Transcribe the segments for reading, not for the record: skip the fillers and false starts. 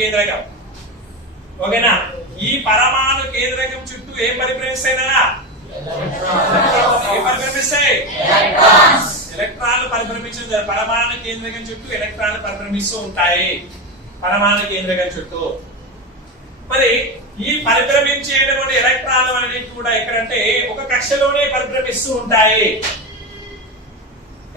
కేంద్రకం. ఓకేనా? ఈ పరమాణు కేంద్రకం చుట్టూ ఏం పరిభ్రమిస్తాయినా ఏం పరిభ్రమిస్తాయి? ఎలక్ట్రాన్లు పరిభ్రమించే పరమాణు కేంద్రకం చుట్టూ ఎలక్ట్రాన్లు పరిభ్రమిస్తూ ఉంటాయి. పరమాణు కేంద్రకం చుట్టూ మరి ఈ పరిభ్రమించేటువంటి ఎలక్ట్రాన్లు అనేవి కూడా ఎక్కడంటే ఒక కక్షలోనే పరిభ్రమిస్తూ ఉంటాయి.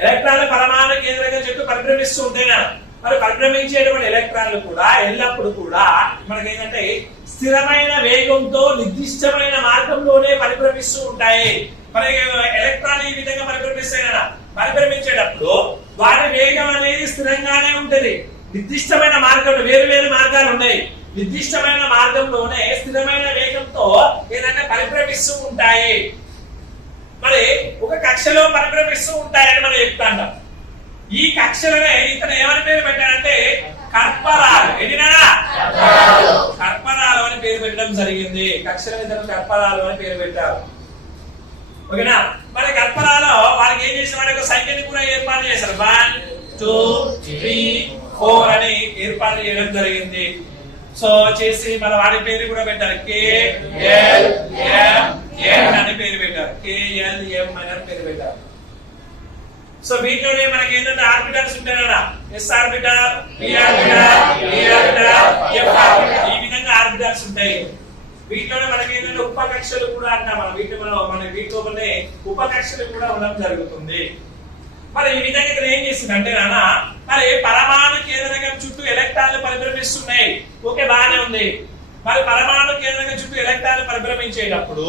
ఎలక్ట్రాన్లు పరమాణు కేంద్రకం చుట్టూ పరిభ్రమిస్తూ ఉంటాయినా మరి పరిభ్రమించేటువంటి ఎలక్ట్రాన్లు కూడా ఎల్లప్పుడు కూడా మనకేంటంటే స్థిరమైన వేగంతో నిర్దిష్టమైన మార్గంలోనే పరిభ్రమిస్తూ ఉంటాయి. మరి ఎలక్ట్రాన్ ఈ విధంగా పరిభ్రమిస్తాయి కదా, పరిభ్రమించేటప్పుడు వాటి వేగం అనేది స్థిరంగానే ఉంటది. నిర్దిష్టమైన మార్గంలో వేరు వేరు మార్గాలు ఉన్నాయి. నిర్దిష్టమైన మార్గంలోనే స్థిరమైన వేగంతో ఏదంటే పరిభ్రమిస్తూ ఉంటాయి. మరి ఒక కక్షలో పరిభ్రమిస్తూ ఉంటాయని మనం చెప్తాం. ఈ కక్షలనే ఇతను ఏమని పేరు పెట్టాడంటే కర్పరాలు. ఏంటినా కర్పరాలు అని పేరు పెట్టడం జరిగింది. కక్షల ఇతను కర్పరాలు అని పేరు పెట్టారు. ఓకేనా? మరి కర్పరాలో వాళ్ళకి ఏం చేసిన వాడి సంఖ్యని కూడా ఏర్పాటు చేశారు. 1 2 3 4 అని ఏర్పాటు చేయడం జరిగింది. సో చేసి మన వాడి పేరు కూడా పెట్టారు. KLMN అని పేరు పెట్టారు. KLM అని పేరు పెట్టారు. సో వీటిలోనే మనకి ఏంటంటే ఆర్బిటల్స్ ఉంటాయి కదా, S orbital, P orbital, D orbital, F orbital. ఈ విధంగా ఆర్బిటల్స్ ఉంటాయి. వీటిలోనే మనకి ఏంటంటే ఉపకక్షలు కూడా అంటాం. వీటిలోనే ఉపకక్షలు కూడా ఉండడం జరుగుతుంది. మరి ఈ విధంగా ఇక్కడ ఏం చేస్తుందంటే నాన్న మరి పరమాణు కేంద్రకం చుట్టూ ఎలక్ట్రాన్లు పరిభ్రమిస్తున్నాయి. ఓకే, బాగానే ఉంది. మరి పరమాణు కేంద్రకం చుట్టూ ఎలక్ట్రాన్లు పరిభ్రమించేటప్పుడు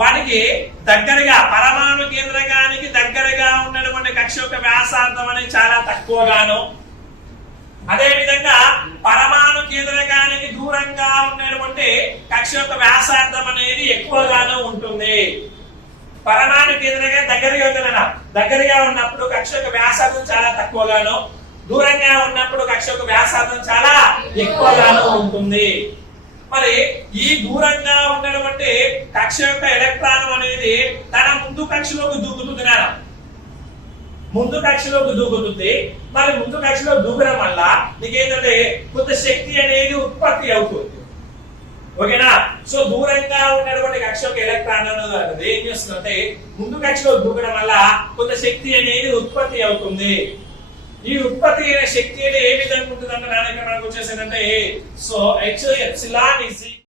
వాటికి దగ్గరగా పరమాణు కేంద్రకానికి దగ్గరగా ఉన్నటువంటి కక్ష యొక్క వ్యాసార్థం అనేది చాలా తక్కువగాను, అదే విధంగా పరమాణు కేంద్రకానికి దూరంగా ఉన్నటువంటి కక్ష యొక్క వ్యాసార్థం అనేది ఎక్కువగాను ఉంటుంది. పరమాణు కేంద్రకం దగ్గరగా ఉన్నప్పుడు కక్ష యొక్క వ్యాసార్థం చాలా తక్కువగాను, దూరంగా ఉన్నప్పుడు కక్ష యొక్క వ్యాసార్థం చాలా ఎక్కువగాను ఉంటుంది. మరి ఈ దూరంగా ఉన్నటువంటి కక్ష యొక్క ఎలక్ట్రాన్ అనేది తన ముందు కక్షలోకి దూకుతుంది. ముందు కక్షలోకి దూకుతుంది. మరి ముందు కక్షలో దూకడం వల్ల నీకేంటంటే కొంత శక్తి అనేది ఉత్పత్తి అవుతుంది. ఓకేనా? సో దూరంగా ఉన్నటువంటి కక్ష యొక్క ఎలక్ట్రాన్ అనేది ఏం చేస్తుందంటే ముందు కక్షలో దూకడం వల్ల కొంత శక్తి అనేది ఉత్పత్తి అవుతుంది. ఈ ఉత్పత్తి అయిన శక్తి అనేది ఏ విధంగా ఉంటుందంటే మనకు వచ్చేసిందంటే సో H ఎప్సిలాన్